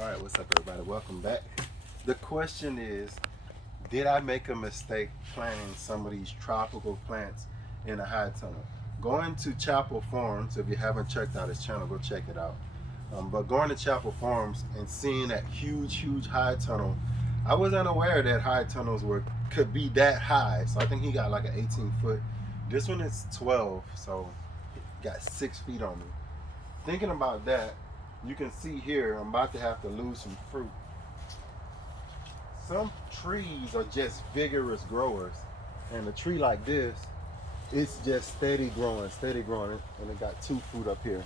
All right, what's up, everybody? Welcome back. The question is, did I make a mistake planting some of these tropical plants in a high tunnel? Going to Chapel Farms, if you haven't checked out his channel, go check it out. But going to Chapel Farms and seeing that huge high tunnel, I was unaware that high tunnels could be that high. So I think he got like an 18-foot. This one is 12, so got 6 feet on me. Thinking about that, you can see here I'm about to have to lose some fruit. Some trees are just vigorous growers, and a tree like this, it's just steady growing, and it got 2 fruit up here.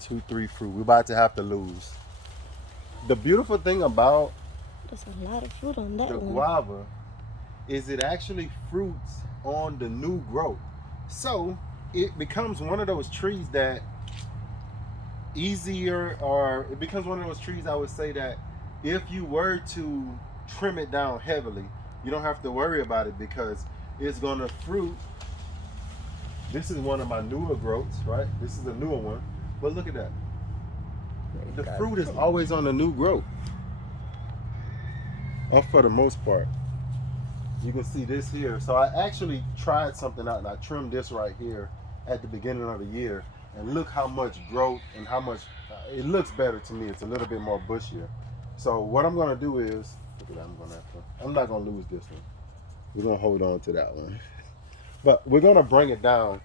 3 fruit. We're about to have to lose. The beautiful thing about there's a lot of fruit on that the one. guava is it actually fruits on the new growth. So it becomes one of those trees that it becomes one of those trees, I would say, that if you were to trim it down heavily, you don't have to worry about it because it's going to fruit. This is one of my newer growths, right? This is a newer one, but look at that. The fruit is always on the new growth, for the most part. You can see this here. So I actually tried something out, and I trimmed this right here at the beginning of the year, and look how much growth and how much it looks better to me. It's a little bit more bushier. So what I'm going to do is, look at that, I'm not going to lose this one. We're going to hold on to that one. But we're going to bring it down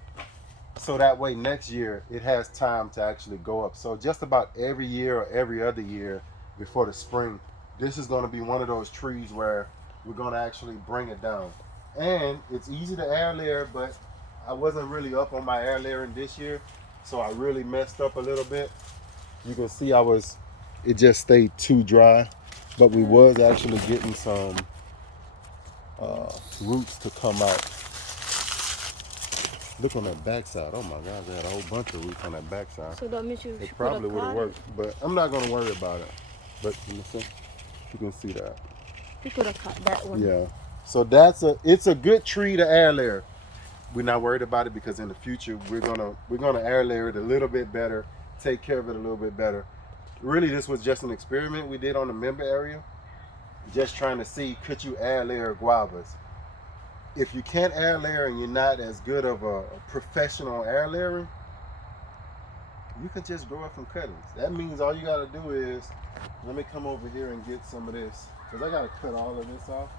so that way next year it has time to actually go up. So just about every year or every other year before the spring, this is going to be one of those trees where we're going to actually bring it down. And it's easy to air layer, but I wasn't really up on my air layering this year, so I really messed up a little bit. You can see it just stayed too dry, but we was actually getting some roots to come out. Look on that backside. Oh my God, they had a whole bunch of roots on that backside. So that means it probably would have worked, but I'm not going to worry about it. But you can see that. You could have cut that one. Yeah. So it's a good tree to air layer. We're not worried about it because in the future we're gonna air layer it a little bit better, take care of it a little bit better. Really, this was just an experiment we did on the member area, just trying to see, could you air layer guavas? If you can't air layer and you're not as good of a professional air layer, you could just grow it from cuttings. That means all you gotta do is, let me come over here and get some of this, because I gotta cut all of this off.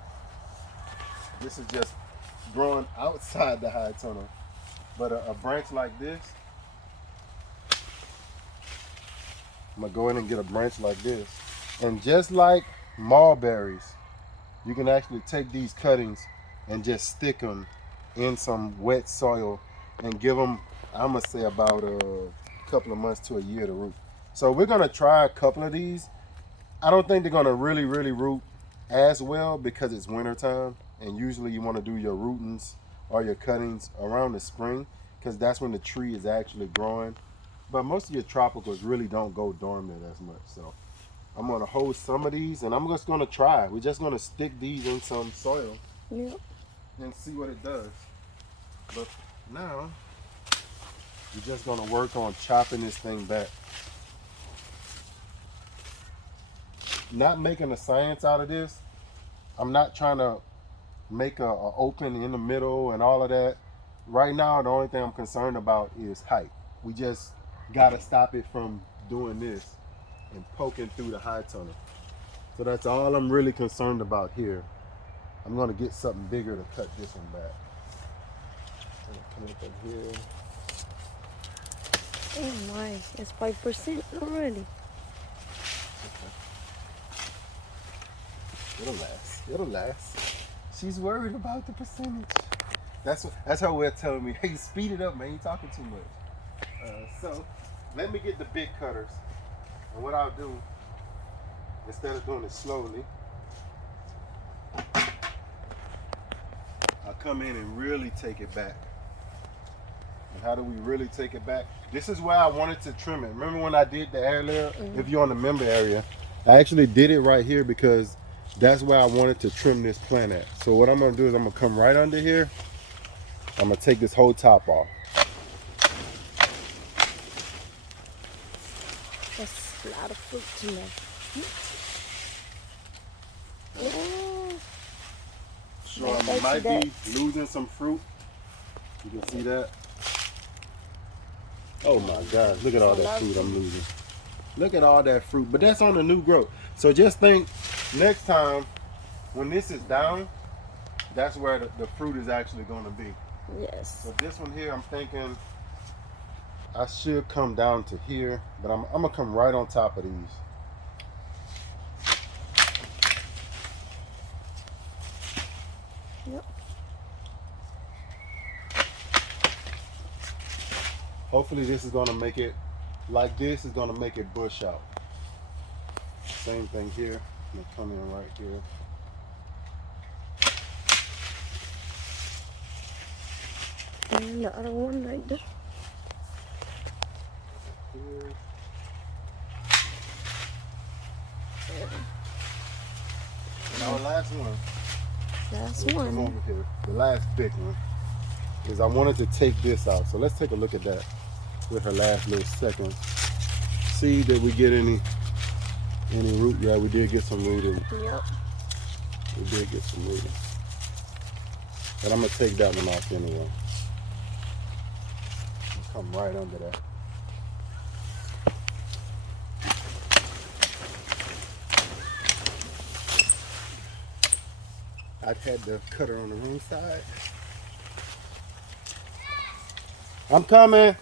This is just growing outside the high tunnel. But a branch like this, I'm gonna go in and get a branch like this. And just like mulberries, you can actually take these cuttings and just stick them in some wet soil and give them, I'm gonna say, about a couple of months to a year to root. So we're gonna try a couple of these. I don't think they're gonna really root as well because it's winter time, and usually you want to do your rootings or your cuttings around the spring because that's when the tree is actually growing. But most of your tropicals really don't go dormant as much. So I'm gonna hold some of these and I'm just gonna try. We're just gonna stick these in some soil, yep, and see what it does. But now we're just gonna work on chopping this thing back. Not making a science out of this. I'm not trying to make a open in the middle and all of that. Right now, the only thing I'm concerned about is height. We just gotta stop it from doing this and poking through the high tunnel. So that's all I'm really concerned about here. I'm gonna get something bigger to cut this one back. Come up here. Oh my, it's 5% already. It'll last. It'll last. She's worried about the percentage. That's her way of telling me, hey, speed it up, man. You're talking too much. So let me get the big cutters. And what I'll do, instead of doing it slowly, I'll come in and really take it back. And how do we really take it back? This is where I wanted to trim it. Remember when I did the air layer? If you're on the member area, I actually did it right here because that's where I wanted to trim this plant at. So what I'm gonna do is I'm gonna come right under here. I'm gonna take this whole top off. That's a lot of fruit in there. Oh, So Yeah, I that's might that. be losing some fruit. You can see that. Oh my gosh, look at all that fruit I'm losing. Look at all that fruit, but that's on the new growth. So just think, next time when this is down, that's where the fruit is actually going to be. yes. So this one here, I'm thinking I should come down to here, but I'm gonna come right on top of these. Yep. Hopefully this is gonna make it, like this is gonna make it bush out. Same thing here. I'm gonna come in right here. And the other one right there. Here. And our last one. Last Come one. over here. The last big one is I wanted to take this out. So let's take a look at that with her last little second. See, did we get any root? Yeah, we did get some root in. Yep. We did get some root in. But I'm gonna take that one off anyway. Come right under that. I had the cutter on the wrong side. I'm coming.